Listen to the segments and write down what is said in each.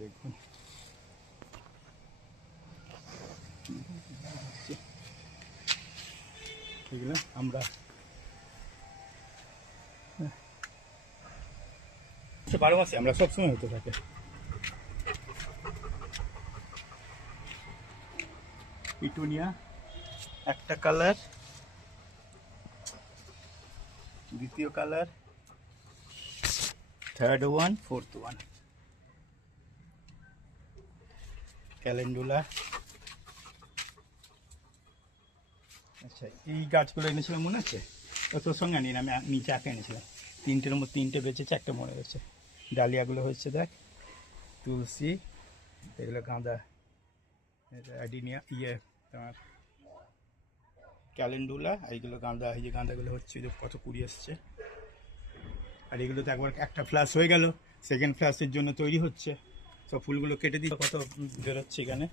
দেখুন এগুলো আমরা বারো মাসে আমরা সবসময় হতে থাকে। পিটুনিয়া একটা কালার, দ্বিতীয় colour, third one, fourth one. Calendula. আচ্ছা এই গাছগুলো এনেছিলাম মনে আছে? তোর সঙ্গে আনি না, আমি নিচে আঁকে এনেছিলাম। তিনটের মধ্যে তিনটে বেঁচেছে, একটা মরে গেছে। ডালিয়াগুলো হচ্ছে দেখ, তুলসী, এগুলো গাঁদা, অ্যাডিনিয়া, তোমার ক্যালেন্ডুলা, এইগুলো গাঁদা। এই যে গাঁদাগুলো হচ্ছে কত কুড়ি আসছে। আর এগুলো তো একবার একটা ফ্লাশ হয়ে গেল, সেকেন্ড ফ্লাশের জন্য তৈরি হচ্ছে। সব ফুলগুলো কেটে দিয়ে কত বেরোচ্ছে এখানে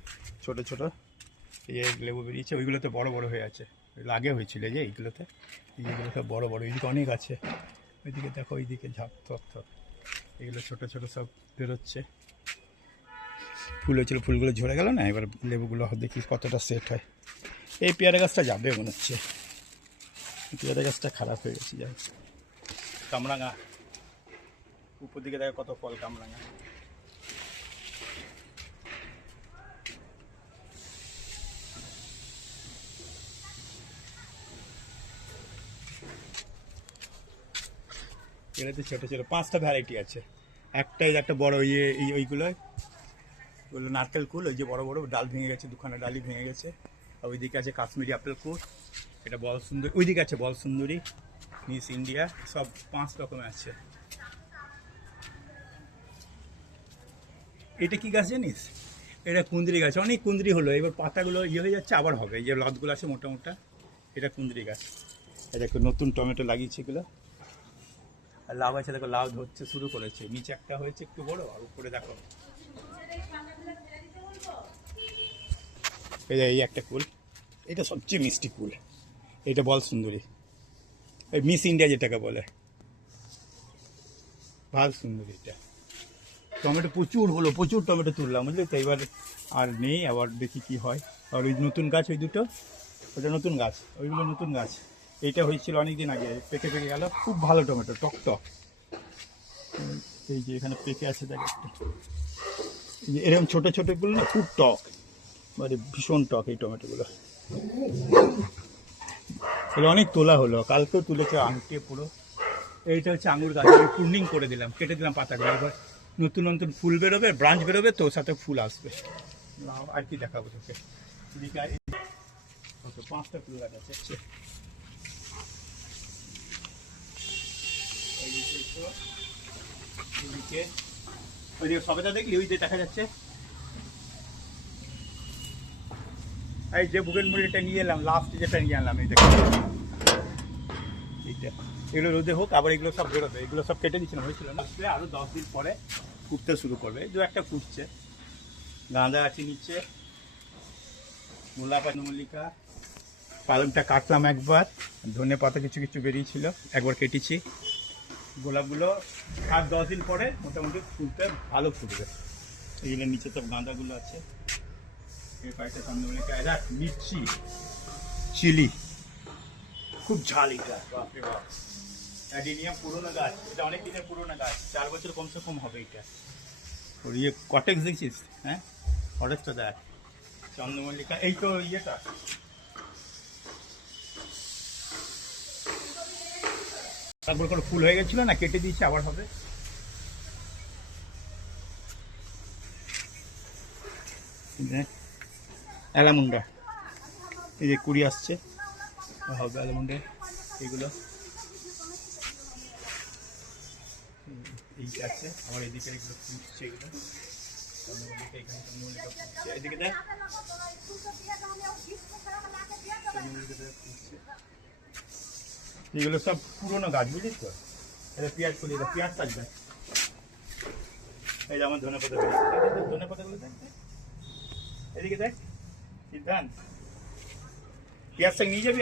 ছোট ছোট। এই যে লেবু বেরিয়েছে, ওইগুলোতে বড় বড় হয়ে আছে, আগে হয়েছিল যে এইগুলোতে। এইগুলো সব বড় বড়, এইদিকে অনেক আছে। ওইদিকে দেখো, ওইদিকে ঝাপ থপ থপ, এগুলো ছোট ছোট সব বেরোচ্ছে। ফুল হয়েছিল, ফুলগুলো ঝরে গেল না, এবার লেবুগুলো দেখি কতটা সেট হয়। এই পেয়ারা গাছটা যাবে মনে হচ্ছে, পেয়ারা গাছটা খারাপ হয়ে গেছে। যাই কামরাঙা, উপর দিকে দেখো কত ফল কামরাঙা। এগুলোতে ছোটো ছোটো 5টা ভ্যারাইটি আছে। একটা বড় ওইগুলো নারকেল কুল, ওই যে বড় বড় ডাল ভেঙে গেছে, দুখানা ডালই ভেঙে গেছে। আর ওইদিকে আছে কাশ্মীরি আপেল কুল, এটা বল সুন্দরী, ওইদিকে আছে বল সুন্দরী, মিস ইন্ডিয়া, সব 5 রকমের আছে। এটা কি গাছ জানিস? এটা কুঁদরি গাছ, অনেক কুঁদরি হলো, এবার পাতাগুলো হয়ে যাচ্ছে, আবার হবে। এই যে লতগুলো আছে মোটা মোটা, এটা কুঁদরি গাছ। এটা একটু নতুন টমেটো লাগিয়েছে এগুলো। আর লাউ আছে, দেখো লাউ ধরছে, শুরু করেছে। নিচে একটা হয়েছে একটু বড়, আর উপরে দেখো এই একটা কুল, এটা সবচেয়ে মিষ্টি কুল, এটা বল সুন্দরী, এই মিস ইন্ডিয়া যেটাকে বলে, ভাল সুন্দরী। এটা টমেটো প্রচুর হলো, প্রচুর টমেটো তুললাম, বুঝলি তো। এবার আর নেই, আবার দেখি কি হয়। আর ওই নতুন গাছ, ওই দুটো, ওটা নতুন গাছ, ওইগুলো নতুন গাছ। এইটা হয়েছিল অনেক দিন আগে, পেকে গেল। খুব ভালো টমেটো, টক টক। এই যে এখানে পেকে আছে দেখ, এই যে এরকম ছোটো ছোটোগুলো না, খুব টক, মানে ভীষণ টক এই টমেটোগুলো। তাহলে অনেক তোলা হলো, কালকেও তুলেছে আঙুরটিয়ে পুরো। এইটা হচ্ছে আঙুর গাছ, আমি প্রুনিং করে দিলাম, কেটে দিলাম পাতাগুলো। এবার নতুন নতুন ফুল বেরোবে, ব্রাঞ্চ বেরোবে, তো সাথে ফুল আসবে। আর কি দেখাবো তোকে, 5টা ফুল গাছ আছে। ওইদিকে সবেদা দেখলি, ওই যে দেখা যাচ্ছে, এই যে বুকের মুড়িটা নিয়ে এলাম, লাস্ট যেটা নিয়ে আনলাম, এই দেখো এইটা। এগুলো রোদে হোক, আবার এগুলো সব বেরোবে। এগুলো সব কেটে দিচ্ছিলাম, হয়েছিল না, আসলে আরও 10 দিন পরে ফুটতে শুরু করবে। দু একটা ফুটছে। গাঁদা আছে নিচে, গোলাপ, মল্লিকা, পালংটা কাটলাম একবার, ধনে পাতা কিছু কিছু বেরিয়েছিল, একবার কেটেছি। গোলাপগুলো আর 10 দিন পরে মোটামুটি ফুলতে ভালো ফুটবে। এইগুলো নিচে সব গাঁদাগুলো আছে। এই কয়েকটা চন্দ্রমল্লিকা, এরা মির্চি, চিলি, খুব ঝাল এটা, বাপরে বাপ। অ্যাডিনিয়াম পুরোনো গাছ, এটা অনেক দিনের পুরোনো গাছ, 4 বছর কমসে কম হবে এটা। ওর কটেক্স দেখছিস? হ্যাঁ, কটেক্সটা দেখ। চন্দ্রমল্লিকা, এই তো ইয়েটা, তারপর কোনো ফুল হয়ে গেছিল না, কেটে দিয়েছি, আবার হবে। অ্যালামুন্ডা, এই যে কুড়ি আসছে, হবে অ্যালামুন্ডা। এগুলো এই আছে, আমার এদিকে এগুলো ফুটছে, এগুলো চন্দ্রমল্লিকা, এখানে চন্দ্রমল্লিকা ফুটছে, এদিকে দেখ ফুটছে। এগুলো সব পুরোনো গাছ, বুঝলিস তো। এটা পেঁয়াজ করি, এটা পেঁয়াজ থাকবে। এই যে আমার ধনে পাতা, ধনে পাতাগুলো দেখ, এদিকে দেখ সিদ্ধান্ত, পেঁয়াজটা নিয়ে যাবি।